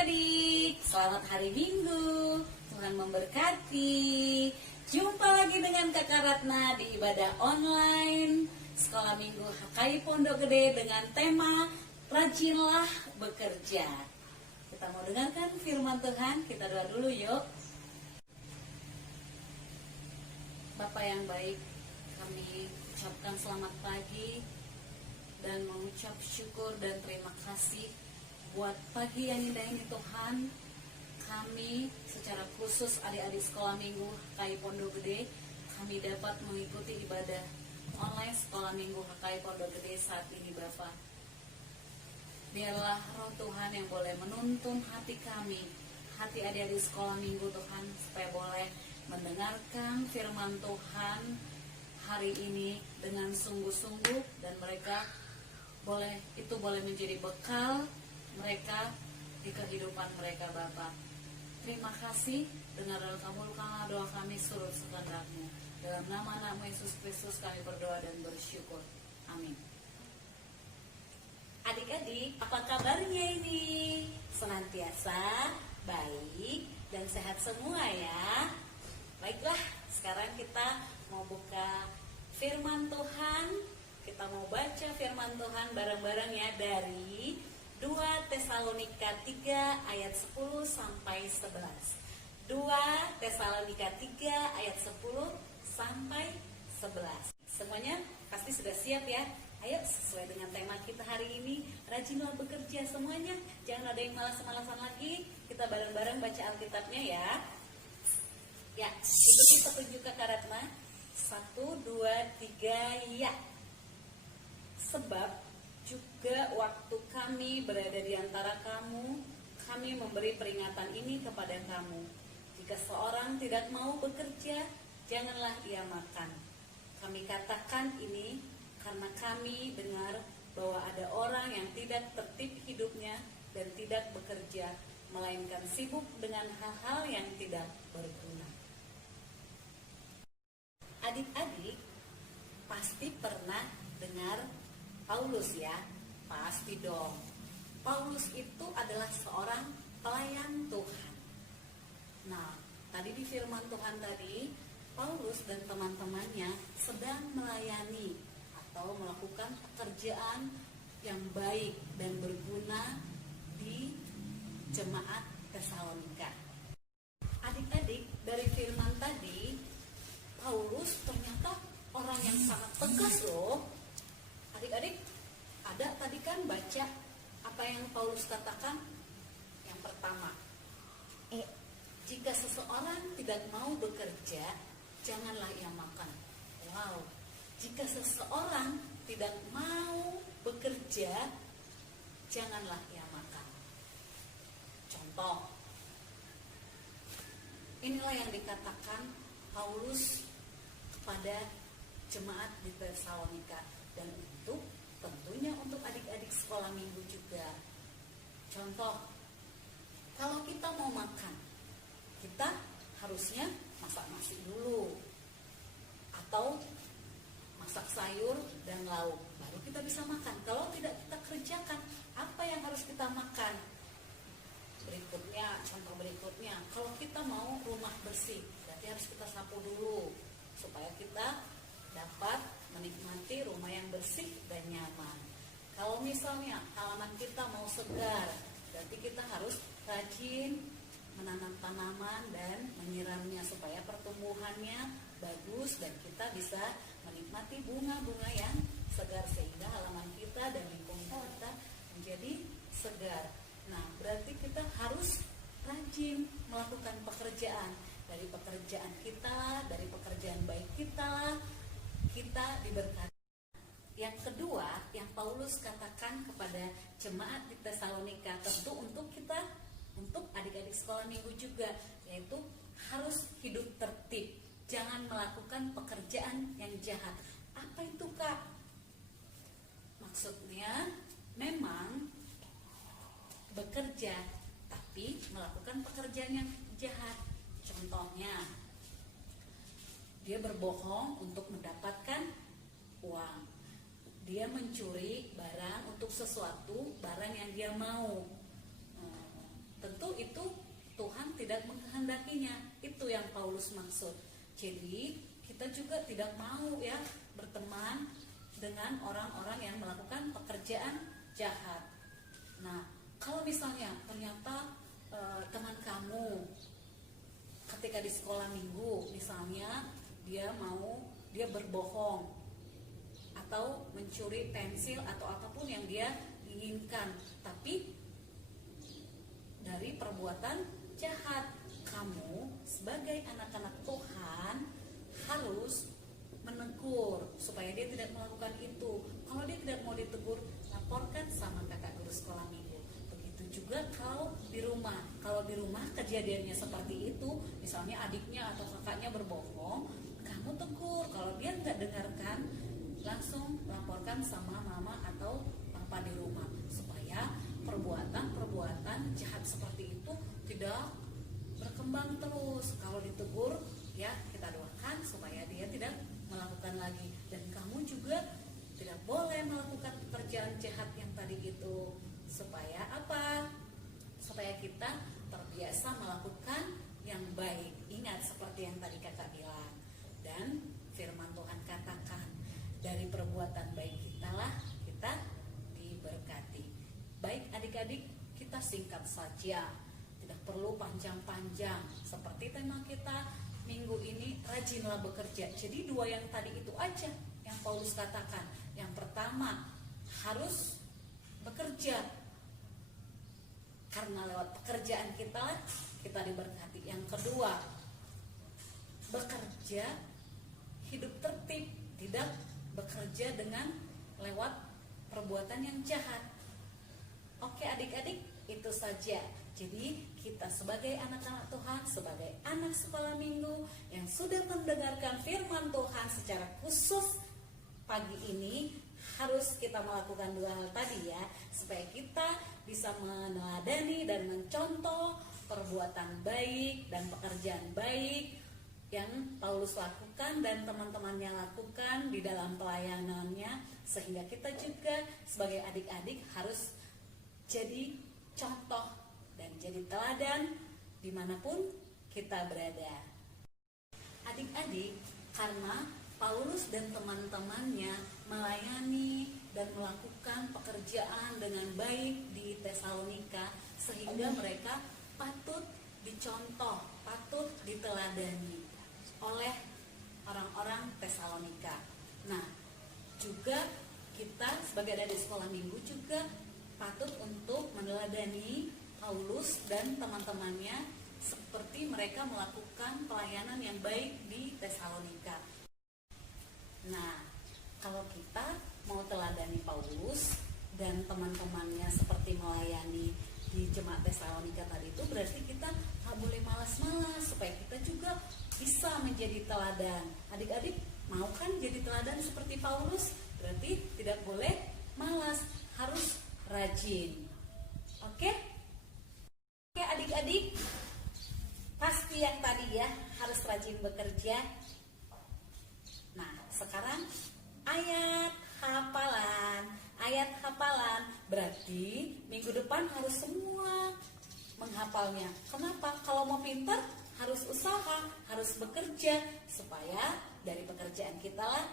adik-adik, selamat hari Minggu. Tuhan memberkati. Jumpa lagi dengan Kakak Ratna di ibadah online Sekolah Minggu HKI Pondok Gede dengan tema Rajinlah Bekerja. Kita mau dengarkan firman Tuhan, kita doa dulu yuk. Bapa yang baik, kami ucapkan selamat pagi dan mengucap syukur dan terima kasih buat pagi yang indah ini Tuhan. Kami secara khusus adik-adik sekolah minggu HKI Pondok Gede, kami dapat mengikuti ibadah online sekolah minggu HKI Pondok Gede saat ini Bapa. Biarlah roh Tuhan yang boleh menuntun hati kami, hati adik-adik sekolah minggu Tuhan, supaya boleh mendengarkan firman Tuhan hari ini dengan sungguh-sungguh, dan mereka boleh menjadi bekal mereka di kehidupan mereka Bapa. Terima kasih, dengar dan kabulkanlah doa kami surut sekehendak-Mu. Dalam nama Anakmu Yesus Kristus kami berdoa dan bersyukur. Amin. Adik-adik, apa kabarnya ini? Senantiasa baik dan sehat semua ya. Baiklah, sekarang kita mau buka firman Tuhan. Kita mau baca firman Tuhan bareng-bareng ya dari 2 Tesalonika 3 ayat 10 sampai 11. 2 Tesalonika 3 ayat 10 sampai 11. Semuanya pasti sudah siap ya? Ayo sesuai dengan tema kita hari ini, rajinlah bekerja semuanya. Jangan ada yang malas-malasan lagi. Kita bareng-bareng baca Alkitabnya ya. Ya, ikuti petunjuk Kakak Ratna. 1, 2, 3, ya. Sebab juga waktu kami berada di antara kamu, kami memberi peringatan ini kepada kamu. Jika seorang tidak mau bekerja, janganlah ia makan. Kami katakan ini karena kami dengar bahwa ada orang yang tidak tertib hidupnya dan tidak bekerja, melainkan sibuk dengan hal-hal yang tidak berguna. Adik-adik pasti pernah dengar Paulus ya, pasti dong. Paulus itu adalah seorang pelayan Tuhan. Nah, tadi di firman Tuhan tadi, Paulus dan teman-temannya sedang melayani atau melakukan pekerjaan yang baik dan berguna di jemaat Tesalonika. Adik-adik, dari firman tadi, Paulus ternyata orang yang sangat tegas loh. Adik-adik, ada tadi kan baca apa yang Paulus katakan? Yang pertama, jika seseorang tidak mau bekerja, janganlah ia makan. Wow, jika seseorang tidak mau bekerja, janganlah ia makan. Contoh, inilah yang dikatakan Paulus kepada jemaat di Tesalonika, dan itu tentunya untuk adik-adik sekolah minggu juga. Contoh, kalau kita mau makan, kita harusnya masak nasi dulu, atau masak sayur dan lauk, baru kita bisa makan. Kalau tidak kita kerjakan, apa yang harus kita makan? Contoh berikutnya, kalau kita mau rumah bersih, berarti harus kita sapu dulu, supaya kita dapat menikmati rumah yang bersih dan nyaman. Kalau misalnya halaman kita mau segar, berarti kita harus rajin menanam tanaman dan menyiramnya supaya pertumbuhannya bagus dan kita bisa menikmati bunga-bunga yang segar sehingga halaman kita dan lingkungan kita menjadi segar. Nah, berarti kita harus rajin melakukan pekerjaan. Dari pekerjaan kita, dari pekerjaan baik kita diberkati. Yang kedua, yang Paulus katakan kepada jemaat di Tesalonika, tentu untuk kita, untuk adik-adik sekolah minggu juga, yaitu harus hidup tertib. Jangan melakukan pekerjaan yang jahat. Apa itu, Kak? Maksudnya memang bekerja, tapi melakukan pekerjaan yang jahat. Contohnya, dia berbohong untuk mendapatkan uang. Dia mencuri barang untuk sesuatu, barang yang dia mau. tentu itu Tuhan tidak menghendakinya. Itu yang Paulus maksud. Jadi kita juga tidak mau ya berteman dengan orang-orang yang melakukan pekerjaan jahat. Nah, kalau misalnya ternyata teman kamu ketika di sekolah minggu misalnya dia berbohong atau mencuri pensil atau apapun yang dia inginkan, tapi dari perbuatan jahat, kamu sebagai anak-anak Tuhan harus menegur supaya dia tidak melakukan itu. Kalau dia tidak mau ditegur, laporkan sama kakak guru sekolah minggu. Begitu juga kalau di rumah. Kalau di rumah kejadiannya seperti itu, misalnya adiknya atau kakaknya berbohong, kamu tegur. Kalau dia nggak dengarkan, langsung laporkan sama mama atau papa di rumah supaya perbuatan jahat seperti itu tidak berkembang terus. Kalau ditegur, ya kita doakan supaya dia tidak melakukan lagi. Dan kamu juga tidak boleh melakukan pekerjaan jahat yang tadi itu. Supaya apa? Supaya kita terbiasa melakukan yang baik. Ingat seperti yang tadi kakak bilang. Dan firman Tuhan katakan, dari perbuatan baik kita lah kita diberkati. Baik adik-adik, kita singkat saja, tidak perlu panjang-panjang. Seperti tema kita minggu ini, rajinlah bekerja. Jadi dua yang tadi itu aja yang Paulus katakan. Yang pertama, harus bekerja, karena lewat pekerjaan kita diberkati. Yang kedua, bekerja hidup tertib, tidak bekerja dengan lewat perbuatan yang jahat. Oke adik-adik, itu saja. Jadi kita sebagai anak-anak Tuhan, sebagai anak sekolah minggu yang sudah mendengarkan firman Tuhan secara khusus pagi ini, harus kita melakukan dua hal tadi ya, supaya kita bisa meneladani dan mencontoh perbuatan baik dan pekerjaan baik yang Paulus lakukan dan teman-temannya lakukan di dalam pelayanannya, sehingga kita juga sebagai adik-adik harus jadi contoh dan jadi teladan dimanapun kita berada. Adik-adik, karena Paulus dan teman-temannya melayani dan melakukan pekerjaan dengan baik di Tesalonika, sehingga mereka patut dicontoh, patut diteladani oleh orang-orang Tesalonika. Nah, juga kita sebagai adik sekolah minggu juga patut untuk meneladani Paulus dan teman-temannya seperti mereka melakukan pelayanan yang baik di Tesalonika. Nah, kalau kita mau teladani Paulus dan teman-temannya seperti melayani di jemaat Tesalonika tadi itu, berarti kita gak boleh malas-malas supaya kita juga bisa menjadi teladan. Adik-adik mau kan jadi teladan seperti Paulus? Berarti tidak boleh malas, harus rajin. Oke? Oke adik-adik, pasti yang tadi ya, harus rajin bekerja. Nah, sekarang ayat hafalan. Ayat hafalan berarti minggu depan harus semua menghafalnya. Kenapa? Kalau mau pintar harus usaha, harus bekerja, supaya dari pekerjaan kita lah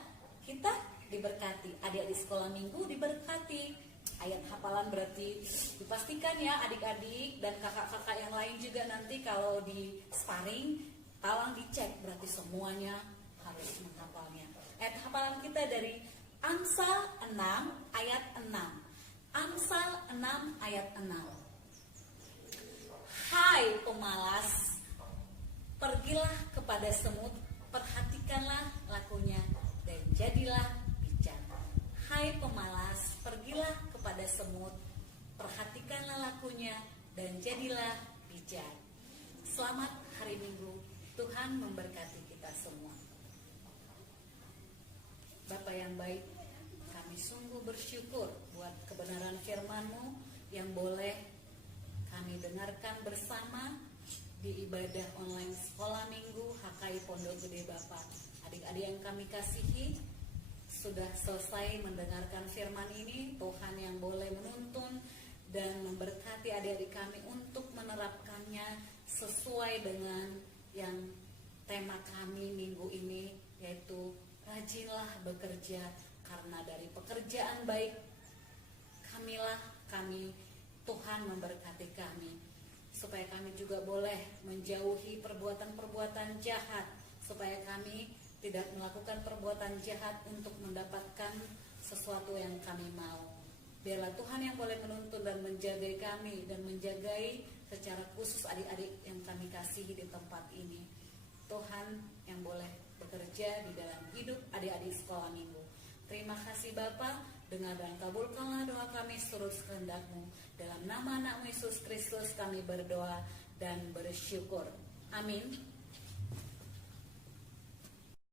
kita diberkati. Adik-adik sekolah minggu diberkati. Ayat hafalan berarti dipastikan ya adik-adik dan kakak-kakak yang lain juga nanti kalau di sparring tolong dicek, berarti semuanya harus menghafalnya. Ayat hafalan kita dari Amsal 6 ayat 6. Amsal 6 ayat 6. Hai pemalas, pergilah kepada semut, perhatikanlah lakunya, dan jadilah bijak. Hai pemalas, pergilah kepada semut, perhatikanlah lakunya, dan jadilah bijak. Selamat hari Minggu, Tuhan memberkati kita semua. Bapak yang baik, kami sungguh bersyukur buat kebenaran firman-Mu yang boleh kami dengarkan bersama di ibadah online sekolah minggu HKI Pondok Gede Bapak. Adik-adik yang kami kasihi, sudah selesai mendengarkan firman ini. Tuhan yang boleh menuntun dan memberkati adik-adik kami untuk menerapkan kami minggu ini, yaitu rajinlah bekerja, karena dari pekerjaan baik kami Tuhan memberkati kami, supaya kami juga boleh menjauhi perbuatan-perbuatan jahat, supaya kami tidak melakukan perbuatan jahat untuk mendapatkan sesuatu yang kami mau. Biarlah Tuhan yang boleh menuntun dan menjagai kami, dan menjagai secara khusus adik-adik yang kami kasihi di tempat ini. Tuhan yang boleh bekerja di dalam hidup adik-adik sekolah minggu. Terima kasih Bapa, dengar dan kabulkanlah doa kami seturut kehendak-Mu. Dalam nama anak-Mu Yesus Kristus kami berdoa dan bersyukur. Amin.